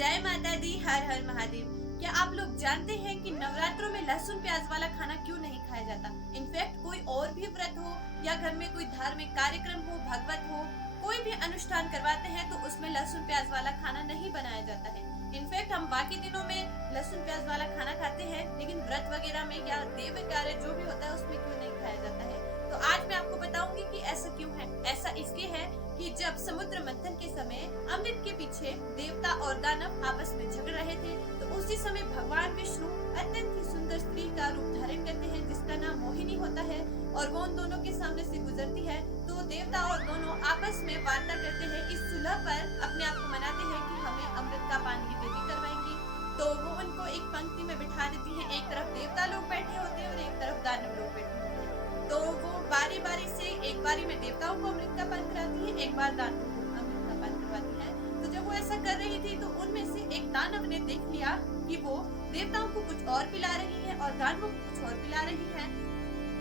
जय माता दी, हर हर महादेव। क्या आप लोग जानते हैं कि नवरात्रों में लहसुन प्याज वाला खाना क्यों नहीं खाया जाता? इनफैक्ट कोई और भी व्रत हो या घर में कोई धार्मिक कार्यक्रम हो, भगवत हो, कोई भी अनुष्ठान करवाते हैं तो उसमें लहसुन प्याज वाला खाना नहीं बनाया जाता है। इनफैक्ट हम बाकी दिनों में लहसुन प्याज वाला खाना खाते हैं, लेकिन व्रत वगैरह में या देव कार्य जो भी होता है उसमें क्यों नहीं खाया जाता है। तो आज मैं आपको बताऊंगी कि ऐसा क्यों है। ऐसा इसलिए है कि जब समुद्र मंथन के समय अमृत के पीछे देवता और दानव आपस में झगड़ रहे थे, तो उसी समय भगवान विष्णु अत्यंत ही सुंदर स्त्री का रूप धारण करते हैं जिसका नाम मोहिनी होता है, और वो उन दोनों के सामने से गुजरती है। तो देवता और दोनों आपस में वार्ता करते हैं, इस सुलह पर अपने आप को मनाते हैं कि हमें अमृत का पान की विधि करवाएंगी। तो वो उनको एक पंक्ति में बिठा देती है, एक तरफ देवता लोग बैठे होते हैं और एक तरफ दानव लोग बैठे होते हैं। तो वो बारी बारी से एक बारी में देवताओं को अमृत का पान कराती है, एक बार दानवों को अमृत का पान करवाती है। तो जब वो ऐसा कर रही थी तो उनमें से एक दानव ने देख लिया कि वो देवताओं को कुछ और पिला रही है और दानवों को कुछ और पिला रही है,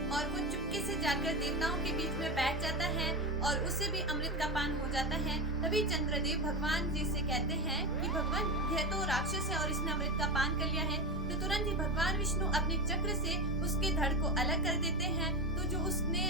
और वो चुपके से जाकर देवताओं के बीच में बैठ जाता है और उसे भी अमृत का पान हो जाता है। तभी चंद्रदेव भगवान जी से कहते हैं कि भगवान, यह तो राक्षस है और इसने अमृत का पान कर लिया है। तो तुरंत ही भगवान विष्णु अपने चक्र से उसके धड़ को अलग कर देते हैं। तो जो उसने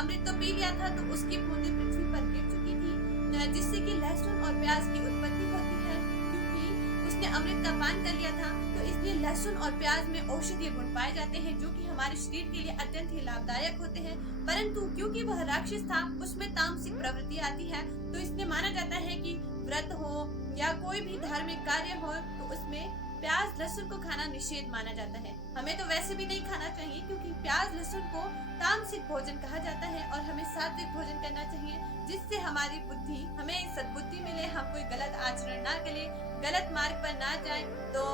अमृत तो पी लिया था, तो उसकी बूंदें पृथ्वी पर गिर चुकी थी, जिससे कि लहसुन और प्याज की उत्पत्ति होती है। क्योंकि उसने अमृत का पान कर लिया था, तो इसलिए लहसुन और प्याज में औषधीय गुण पाए जाते हैं जो कि हमारे शरीर के लिए अत्यंत ही लाभदायक होते हैं। परंतु क्योंकि वह राक्षस था, उसमें तामसिक प्रवृत्ति आती है, तो इसलिए माना जाता है कि व्रत हो या कोई भी धार्मिक कार्य हो तो उसमें प्याज लहसुन को खाना निषेध माना जाता है। हमें तो वैसे भी नहीं खाना चाहिए, क्योंकि प्याज लहसुन को तामसिक भोजन कहा जाता है और हमें सात्विक भोजन करना चाहिए, जिससे हमारी बुद्धि, हमें सद्बुद्धि मिले, हम कोई गलत आचरण ना करें, गलत मार्ग पर ना जाए। तो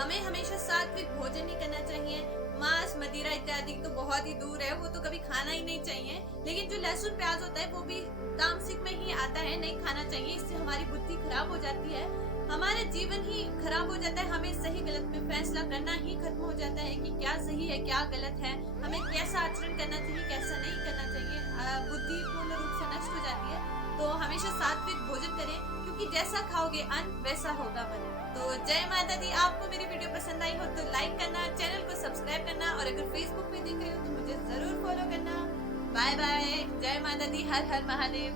हमें हमेशा सात्विक भोजन ही करना चाहिए। मांस, मदिरा इत्यादि तो बहुत ही दूर है, वो तो कभी खाना ही नहीं चाहिए। लेकिन जो लहसुन प्याज होता है वो भी तामसिक में ही आता है, नहीं खाना चाहिए। इससे हमारी बुद्धि खराब हो जाती है, हमारा जीवन ही खराब हो जाता है। हमें सही गलत में फैसला करना ही खत्म हो जाता है कि क्या सही है क्या गलत है, हमें कैसा आचरण करना चाहिए कैसा नहीं करना चाहिए। बुद्धि पूर्ण रूप से नष्ट हो जाती है। तो हमेशा सात्विक भोजन करें, क्योंकि जैसा खाओगे अन्न वैसा होगा मन। तो जय माता दी। आपको मेरी वीडियो पसंद आई हो तो लाइक करना, चैनल को सब्सक्राइब करना, और अगर फेसबुक पे देख रहे हो तो मुझे जरूर फॉलो करना। Bye bye. जय माता दी, हर हर महादेव।